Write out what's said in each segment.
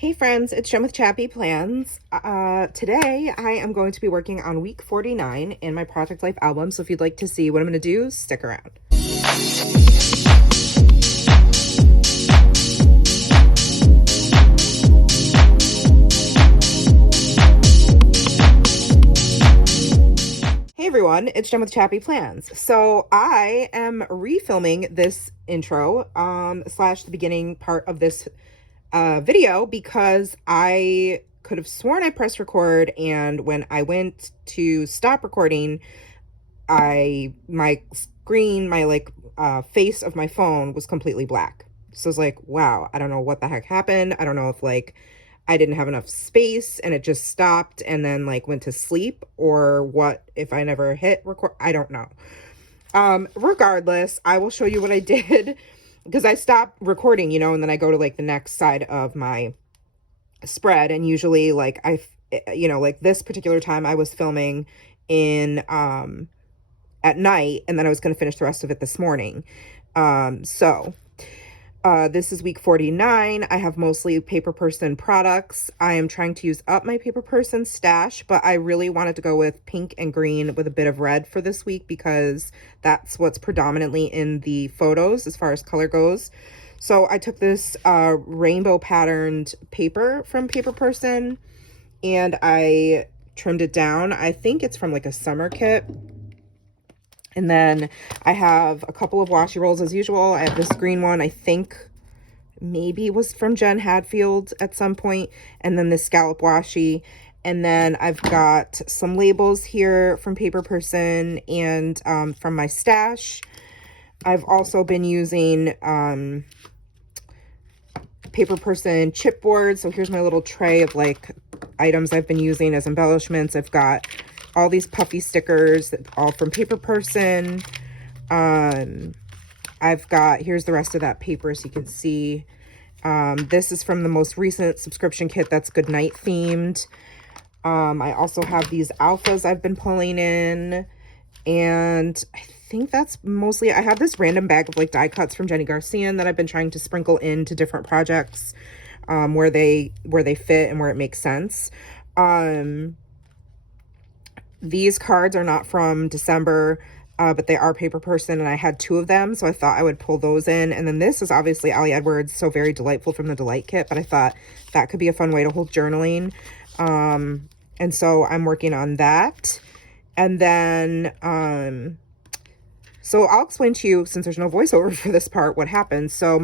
Hey friends, it's Jen with ChappyPlans. Today I am going to be working on week 49 in my Project Life album, so if you'd like to see what I'm going to do, stick around. Hey everyone, it's Jen with ChappyPlans. So I am refilming this intro slash the beginning part of this video because I could have sworn I pressed record, and when I went to stop recording, my screen, my face of my phone was completely black. So I was like, wow, I don't know what the heck happened. I don't know if I didn't have enough space and it just stopped and then went to sleep, or what, if I never hit record. I don't know. Regardless, I will show you what I did because I stopped recording, and then I go to the next side of my spread, and usually this particular time I was filming in at night, and then I was going to finish the rest of it this morning. This is week 49. I have mostly Paperperson products. I am trying to use up my Paperperson stash, but I really wanted to go with pink and green with a bit of red for this week because that's what's predominantly in the photos as far as color goes. So I took this rainbow patterned paper from Paperperson and I trimmed it down. I think it's from a summer kit. And then I have a couple of washi rolls as usual. I have this green one, I think maybe was from Jen Hadfield at some point. And then this scallop washi. And then I've got some labels here from Paperperson and from my stash. I've also been using Paperperson chipboard. So here's my little tray of items I've been using as embellishments. I've got all these puffy stickers, all from Paperperson. I've got, here's the rest of that paper so you can see. This is from the most recent subscription kit that's Goodnight themed. I also have these alphas I've been pulling in, and I think that's mostly, I have this random bag of die cuts from Jenny Garcia that I've been trying to sprinkle into different projects where they fit and where it makes sense. These cards are not from December, but they are Paperperson, and I had 2 of them, so I thought I would pull those in. And then this is obviously Ali Edwards, So Very Delightful from the Delight Kit, but I thought that could be a fun way to hold journaling. And so I'm working on that. And then, so I'll explain to you, since there's no voiceover for this part, what happened. So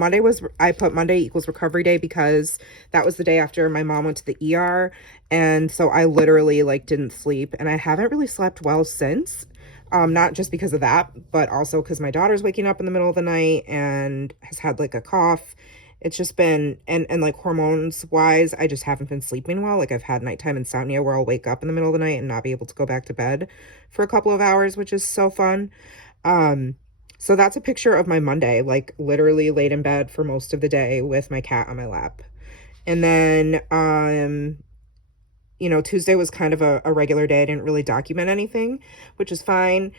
I put Monday equals recovery day because that was the day after my mom went to the ER. And so I literally didn't sleep, and I haven't really slept well since. Not just because of that, but also because my daughter's waking up in the middle of the night and has had a cough. It's just been, and hormones wise, I just haven't been sleeping well. I've had nighttime insomnia where I'll wake up in the middle of the night and not be able to go back to bed for a couple of hours, which is so fun. So that's a picture of my Monday, literally laid in bed for most of the day with my cat on my lap. And then, Tuesday was kind of a regular day. I didn't really document anything, which is fine.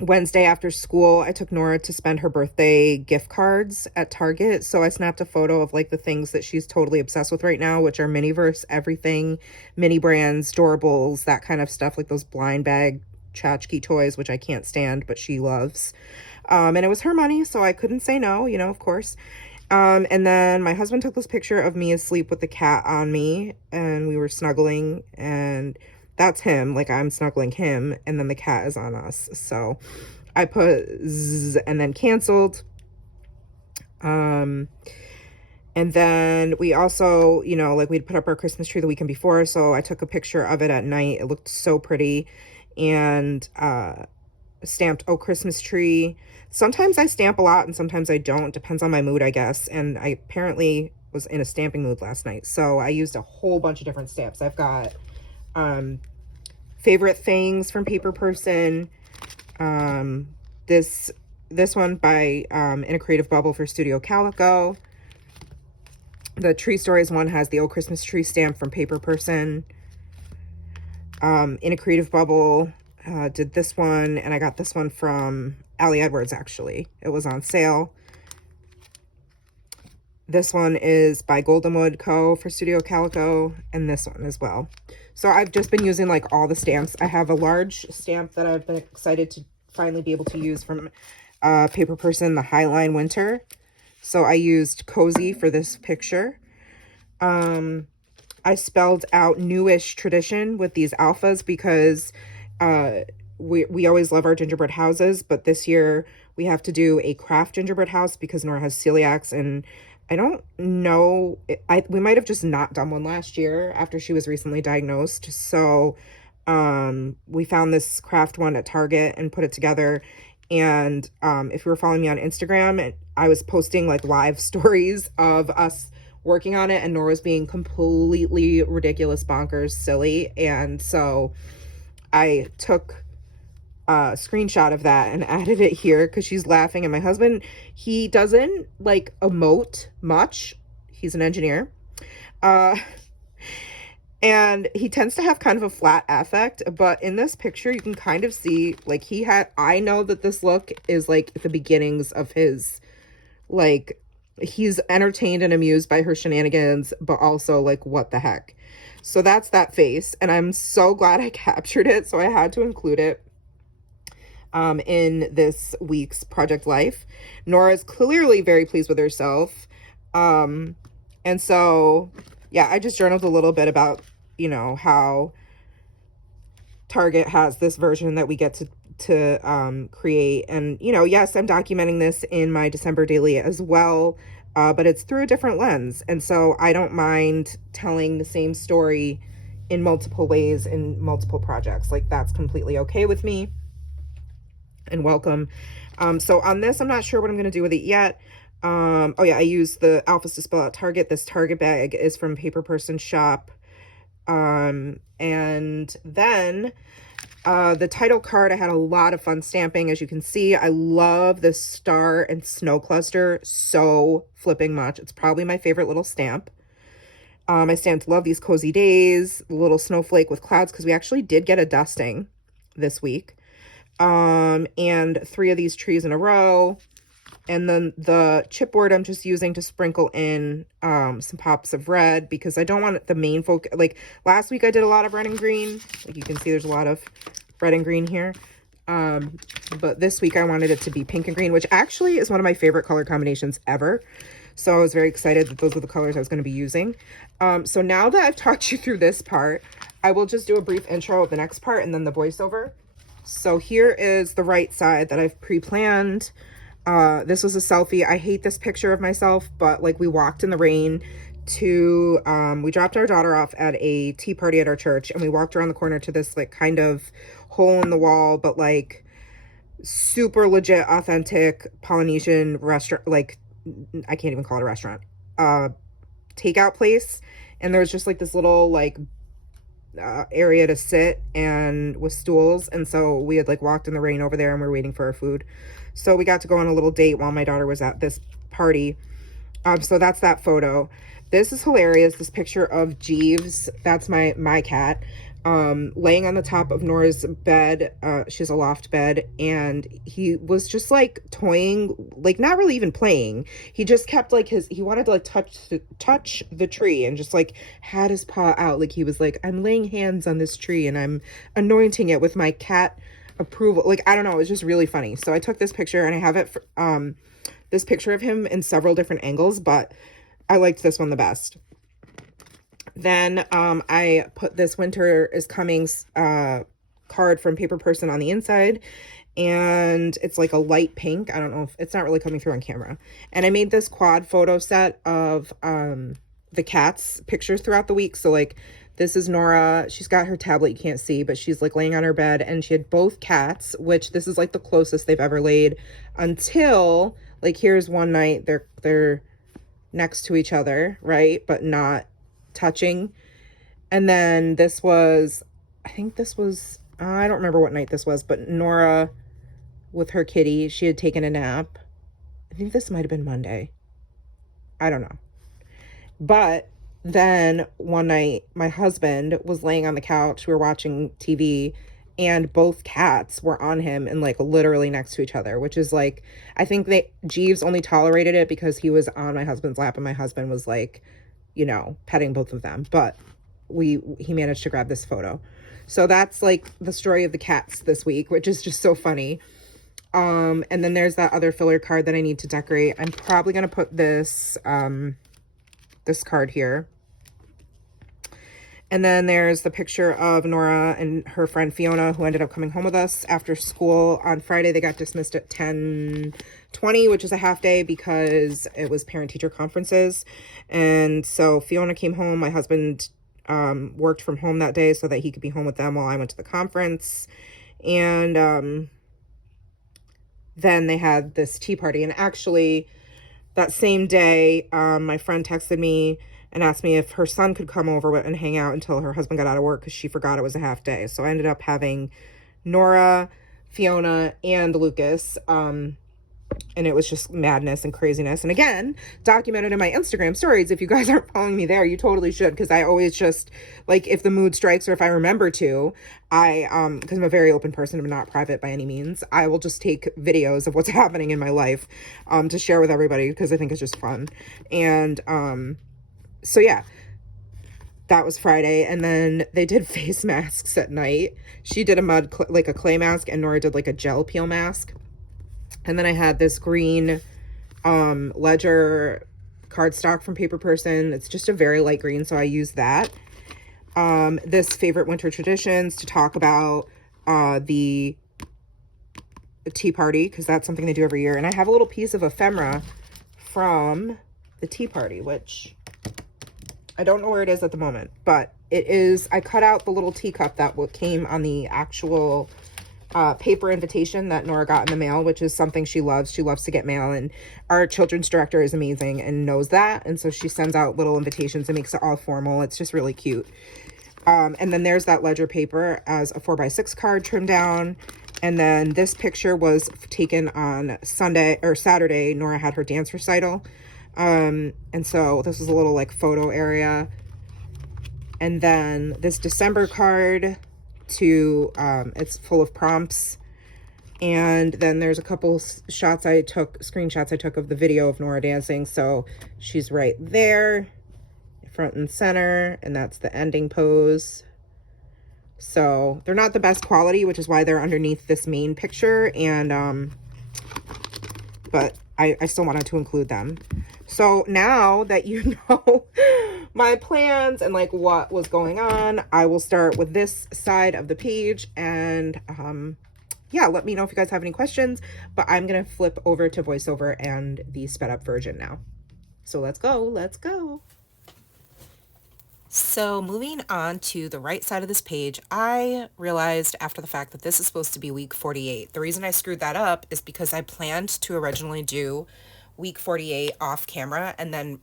Wednesday after school, I took Nora to spend her birthday gift cards at Target. So I snapped a photo of the things that she's totally obsessed with right now, which are Miniverse, everything, mini brands, Doorables, that kind of stuff, those blind bag tchotchke toys, which I can't stand, but she loves. And it was her money, so I couldn't say no, of course. And then my husband took this picture of me asleep with the cat on me, and we were snuggling, and that's him, I'm snuggling him, and then the cat is on us. So I put zzz and then canceled. And then we also, we'd put up our Christmas tree the weekend before, so I took a picture of it at night. It looked so pretty. And stamped "Oh Christmas Tree." Sometimes I stamp a lot and sometimes I don't. Depends on my mood, I guess. And I apparently was in a stamping mood last night, so I used a whole bunch of different stamps. I've got favorite things from Paperperson. This one by In a Creative Bubble for Studio Calico. The Tree Stories one has the "Oh Christmas Tree" stamp from Paperperson. In a Creative Bubble did this one, and I got this one from Ali Edwards, actually. It was on sale. This one is by Goldenwood Co. for Studio Calico, and this one as well. So I've just been using like all the stamps. I have a large stamp that I've been excited to finally be able to use from Paperperson, the Highline Winter. So I used Cozy for this picture. I spelled out Newish Tradition with these alphas because we always love our gingerbread houses, but this year we have to do a craft gingerbread house because Nora has celiacs, and I don't know, we might have just not done one last year after she was recently diagnosed. So we found this craft one at Target and put it together. And if you were following me on Instagram, I was posting like live stories of us working on it, and Nora was being completely ridiculous, bonkers, silly. And so I took a screenshot of that and added it here because she's laughing. And my husband, he doesn't like emote much. He's an engineer. And he tends to have kind of a flat affect, but in this picture, you can kind of see, like, I know that this look is, like, the beginnings of his, like, he's entertained and amused by her shenanigans, but also, like, what the heck? So that's that face, and I'm so glad I captured it, so I had to include it in this week's Project Life. Nora's clearly very pleased with herself, and so, yeah, I just journaled a little bit about, you know, how Target has this version that we get to create. And, you know, yes, I'm documenting this in my December daily as well, but it's through a different lens. And so I don't mind telling the same story in multiple ways in multiple projects. Like, that's completely okay with me and welcome. So on this, I'm not sure what I'm going to do with it yet. Oh yeah, I used the alphas to spell out Target. This Target bag is from Paperperson shop. And then the title card, I had a lot of fun stamping. As you can see, I love this star and snow cluster so flipping much. It's probably my favorite little stamp. I stamped Love These Cozy Days, the little snowflake with clouds, because we actually did get a dusting this week. And 3 of these trees in a row. And then the chipboard I'm just using to sprinkle in some pops of red because I don't want the main focus. Like last week I did a lot of red and green. Like you can see there's a lot of red and green here. But this week I wanted it to be pink and green, which actually is one of my favorite color combinations ever. So I was very excited that those were the colors I was going to be using. So now that I've talked you through this part, I will just do a brief intro of the next part and then the voiceover. So here is the right side that I've pre-planned. This was a selfie. I hate this picture of myself, but like we walked in the rain to, we dropped our daughter off at a tea party at our church, and we walked around the corner to this like kind of hole in the wall, but like super legit, authentic Polynesian restaurant. Like, I can't even call it a restaurant, takeout place. And there was just like this little like area to sit and with stools. And so we had like walked in the rain over there and we were waiting for our food. So we got to go on a little date while my daughter was at this party. So that's that photo. This is hilarious. This picture of Jeeves, that's my cat, laying on the top of Nora's bed. She has a loft bed, and he was just like toying, like not really even playing. He just kept like he wanted to like touch the tree and just like had his paw out. Like he was like, I'm laying hands on this tree and I'm anointing it with my cat approval. Like, I don't know. It was just really funny. So I took this picture and I have it for, this picture of him in several different angles, but I liked this one the best. Then I put this Winter is Coming card from Paperperson on the inside, and it's like a light pink. I don't know if it's not really coming through on camera. And I made this quad photo set of the cats pictures throughout the week. So like this is Nora. She's got her tablet, you can't see, but she's like laying on her bed, and she had both cats, which this is like the closest they've ever laid until like here's one night they're next to each other, right? But not touching. And then this was, I think this was, I don't remember what night this was, but Nora with her kitty, she had taken a nap. I think this might have been Monday. I don't know. But then one night my husband was laying on the couch, we were watching TV, and both cats were on him and like literally next to each other, which is like, I think Jeeves only tolerated it because he was on my husband's lap and my husband was like, you know, petting both of them. But he managed to grab this photo. So that's like the story of the cats this week, which is just so funny. And then there's that other filler card that I need to decorate. I'm probably going to put this, this card here. And then there's the picture of Nora and her friend Fiona, who ended up coming home with us after school on Friday. They got dismissed at 10:20, which is a half day because it was parent-teacher conferences. And so Fiona came home. My husband worked from home that day so that he could be home with them while I went to the conference. And then they had this tea party. And actually, that same day, my friend texted me and asked me if her son could come over and hang out until her husband got out of work because she forgot it was a half day. So I ended up having Nora, Fiona, and Lucas. And it was just madness and craziness. And again, documented in my Instagram stories. If you guys aren't following me there, you totally should. Because I always just, like, if the mood strikes or if I remember to, because I'm a very open person, I'm not private by any means, I will just take videos of what's happening in my life to share with everybody because I think it's just fun. And so yeah, that was Friday. And then they did face masks at night. She did a like a clay mask, and Nora did like a gel peel mask. And then I had this green ledger cardstock from Paperperson. It's just a very light green, so I used that. This favorite winter traditions to talk about the tea party, because that's something they do every year. And I have a little piece of ephemera from the tea party, which I don't know where it is at the moment, but it is, I cut out the little teacup that came on the actual paper invitation that Nora got in the mail, which is something she loves. She loves to get mail, and our children's director is amazing and knows that. And so she sends out little invitations and makes it all formal. It's just really cute. And then there's that ledger paper as a 4x6 card trimmed down. And then this picture was taken on Saturday. Nora had her dance recital. And so this is a little like photo area. And then this December card it's full of prompts. And then there's a couple screenshots I took of the video of Nora dancing. So she's right there, front and center, and that's the ending pose. So they're not the best quality, which is why they're underneath this main picture. And but I still wanted to include them. So now that you know my plans and like what was going on, I will start with this side of the page. And yeah, let me know if you guys have any questions, but I'm going to flip over to voiceover and the sped up version now. So let's go. So moving on to the right side of this page, I realized after the fact that this is supposed to be week 48. The reason I screwed that up is because I planned to originally do week 48 off camera and then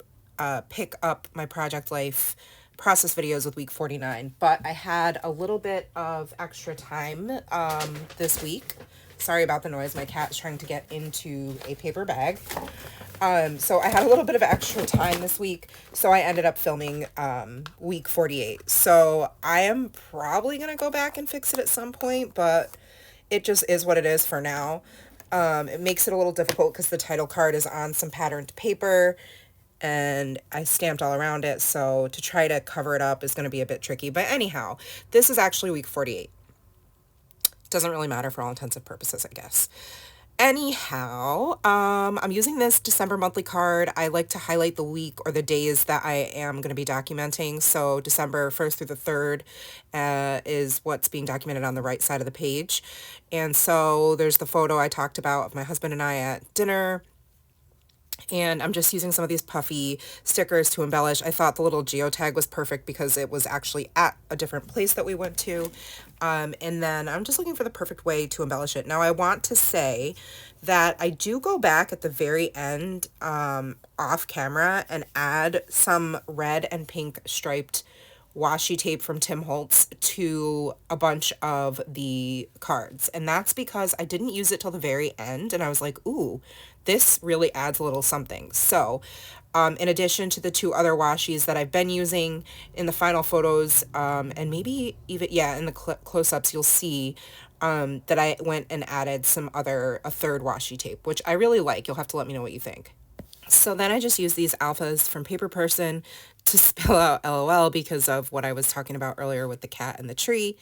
pick up my Project Life process videos with week 49. But I had a little bit of extra time this week. Sorry about the noise. My cat is trying to get into a paper bag. So I had a little bit of extra time this week, so I ended up filming week 48. So I am probably going to go back and fix it at some point, but it just is what it is for now. It makes it a little difficult because the title card is on some patterned paper, and I stamped all around it, so to try to cover it up is going to be a bit tricky. But anyhow, this is actually week 48. Doesn't really matter for all intents and purposes, I guess. Anyhow, I'm using this December monthly card. I like to highlight the week or the days that I am going to be documenting. So December 1st through the 3rd is what's being documented on the right side of the page. And so there's the photo I talked about of my husband and I at dinner. And I'm just using some of these puffy stickers to embellish. I thought the little geotag was perfect because it was actually at a different place that we went to. And then I'm just looking for the perfect way to embellish it. Now, I want to say that I do go back at the very end off camera and add some red and pink striped washi tape from Tim Holtz to a bunch of the cards. And that's because I didn't use it till the very end. And I was like, ooh, this really adds a little something. So in addition to the two other washies that I've been using in the final photos, and maybe even, yeah, in the close-ups, you'll see that I went and added a third washi tape, which I really like. You'll have to let me know what you think. So then I just use these alphas from Paperperson to spell out LOL because of what I was talking about earlier with the cat and the tree.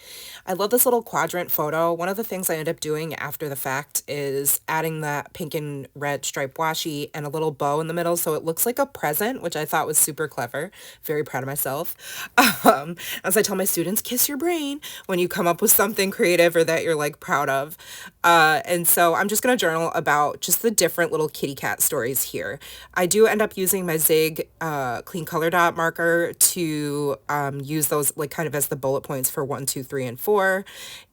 I love this little quadrant photo. One of the things I end up doing after the fact is adding that pink and red striped washi and a little bow in the middle so it looks like a present, which I thought was super clever. Very proud of myself. As I tell my students, kiss your brain when you come up with something creative or that you're like proud of. And so I'm just going to journal about just the different little kitty cat stories here. I do end up using my Zig clean color dot marker to use those like kind of as the bullet points for 1, 2, 3, and 4.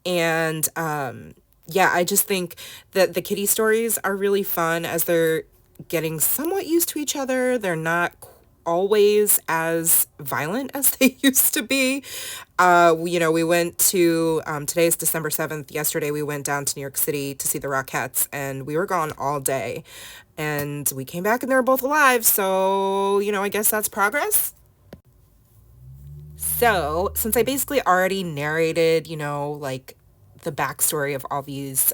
And yeah, I just think that the kitty stories are really fun as they're getting somewhat used to each other. They're not always as violent as they used to be. We went to, today's December 7th. Yesterday we went down to New York City to see the Rockettes, and we were gone all day. And we came back and they were both alive, so, I guess that's progress. So, since I basically already narrated, like the backstory of all these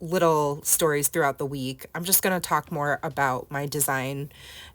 little stories throughout the week, I'm just going to talk more about my design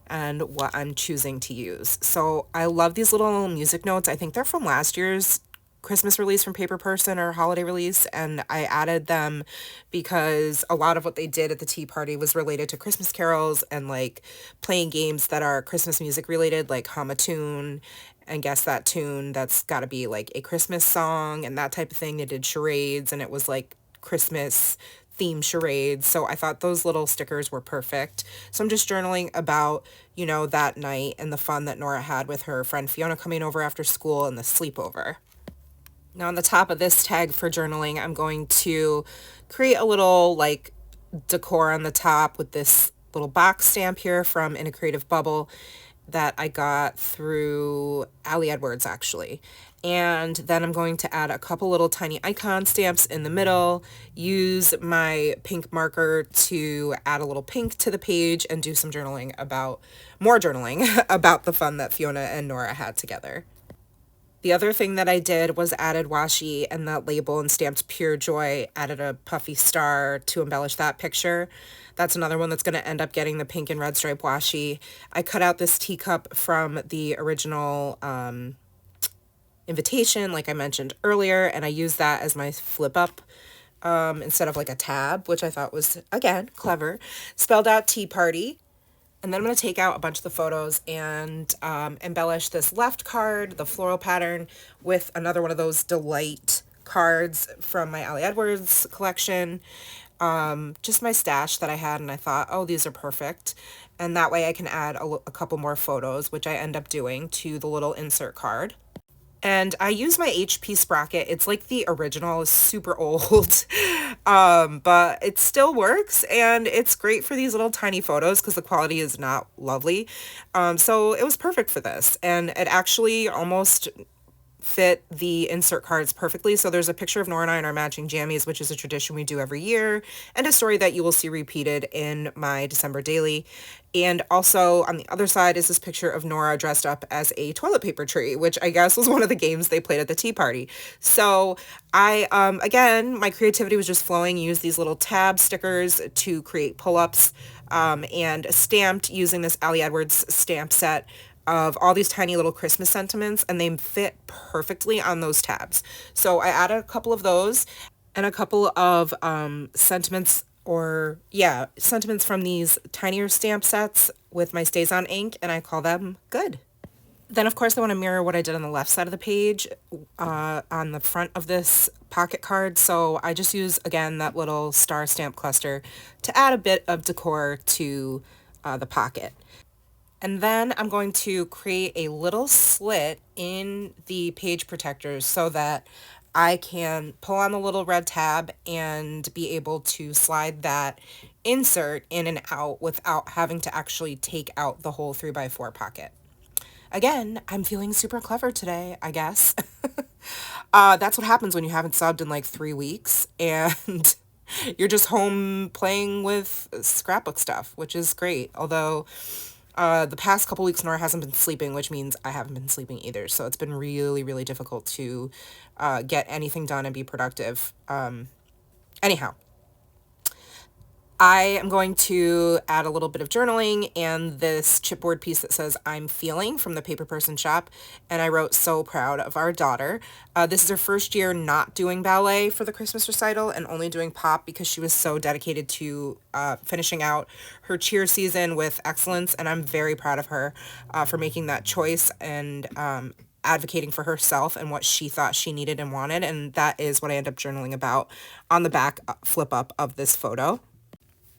and what I'm choosing to use. So I love these little music notes. I think they're from last year's Christmas release from Paperperson or holiday release, and I added them because a lot of what they did at the tea party was related to Christmas carols and like playing games that are Christmas music related, like hum a tune and guess that tune that's got to be like a Christmas song and that type of thing. They did charades and it was like Christmas theme charades. So I thought those little stickers were perfect. So I'm just journaling about, that night and the fun that Nora had with her friend Fiona coming over after school and the sleepover. Now on the top of this tag for journaling, I'm going to create a little like decor on the top with this little box stamp here from In a Creative Bubble that I got through Ali Edwards actually. And then I'm going to add a couple little tiny icon stamps in the middle, use my pink marker to add a little pink to the page and do some more journaling about the fun that Fiona and Nora had together. The other thing that I did was added washi and that label and stamped Pure Joy, added a puffy star to embellish that picture. That's another one that's going to end up getting the pink and red stripe washi. I cut out this teacup from the original invitation, like I mentioned earlier, and I used that as my flip up instead of like a tab, which I thought was, again, clever. Spelled out tea party. And then I'm going to take out a bunch of the photos and embellish this left card, the floral pattern, with another one of those Delight cards from my Ali Edwards collection. Just my stash that I had, and I thought, oh, these are perfect. And that way I can add a couple more photos, which I end up doing, to the little insert card. And I use my HP sprocket. It's like the original, it's super old, but it still works, and it's great for these little tiny photos because the quality is not lovely. So it was perfect for this, and it actually almost fit the insert cards perfectly. So there's a picture of Nora and I in our matching jammies, which is a tradition we do every year, and a story that you will see repeated in my December daily. And also on the other side is this picture of Nora dressed up as a toilet paper tree, which I guess was one of the games they played at the tea party. So I, again, my creativity was just flowing. Used these little tab stickers to create pull-ups, and stamped using this Ali Edwards stamp set of all these tiny little Christmas sentiments, and they fit perfectly on those tabs. So I added a couple of those and a couple of sentiments from these tinier stamp sets with my Stays On ink, and I call them good. Then, of course, I want to mirror what I did on the left side of the page on the front of this pocket card. So I just use, again, that little star stamp cluster to add a bit of decor to the pocket. And then I'm going to create a little slit in the page protectors so that I can pull on the little red tab and be able to slide that insert in and out without having to actually take out the whole 3x4 pocket. Again, I'm feeling super clever today, I guess. That's what happens when you haven't subbed in like 3 weeks. And you're just home playing with scrapbook stuff, which is great. Although the past couple weeks Nora hasn't been sleeping, which means I haven't been sleeping either. So it's been really, really difficult to get anything done and be productive. Anyhow, I am going to add a little bit of journaling and this chipboard piece that says I'm feeling from the Paperperson shop. And I wrote, so proud of our daughter. This is her first year not doing ballet for the Christmas recital and only doing pop because she was so dedicated to finishing out her cheer season with excellence. And I'm very proud of her for making that choice and advocating for herself and what she thought she needed and wanted. And that is what I end up journaling about on the back flip up of this photo.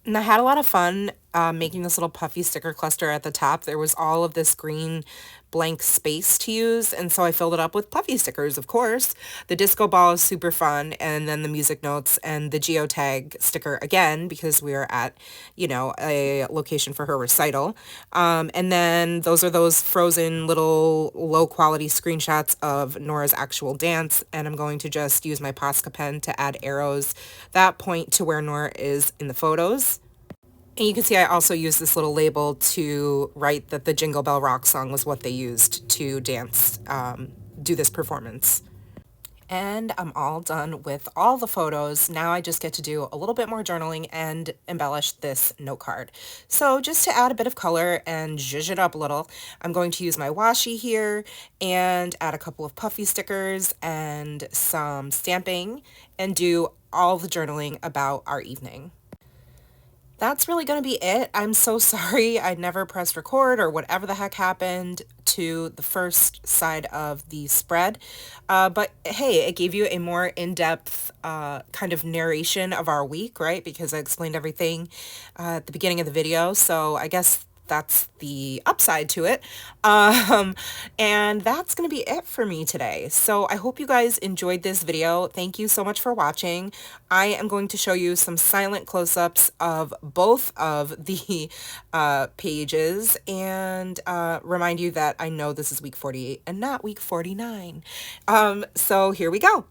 And I had a lot of fun making this little puffy sticker cluster at the top. There was all of this green blank space to use, and so I filled it up with puffy stickers, of course. The disco ball is super fun, and then the music notes and the geotag sticker again, because we are at, you know, a location for her recital. And then those are those frozen little low-quality screenshots of Nora's actual dance, and I'm going to just use my Posca pen to add arrows that point to where Nora is in the photos. And you can see I also used this little label to write that the Jingle Bell Rock song was what they used to dance, do this performance. And I'm all done with all the photos. Now I just get to do a little bit more journaling and embellish this note card. So just to add a bit of color and zhuzh it up a little, I'm going to use my washi here and add a couple of puffy stickers and some stamping and do all the journaling about our evening. That's really going to be it. I'm so sorry I never pressed record or whatever the heck happened to the first side of the spread. But hey, it gave you a more in-depth kind of narration of our week, right? Because I explained everything at the beginning of the video. So I guess that's the upside to it. And that's going to be it for me today. So I hope you guys enjoyed this video. Thank you so much for watching. I am going to show you some silent close-ups of both of the pages and remind you that I know this is week 48 and not week 49. So here we go.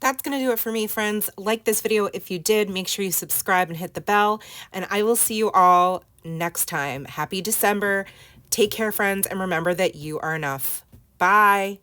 That's going to do it for me, friends. Like this video if you did. Make sure you subscribe and hit the bell. And I will see you all next time. Happy December. Take care, friends, and remember that you are enough. Bye.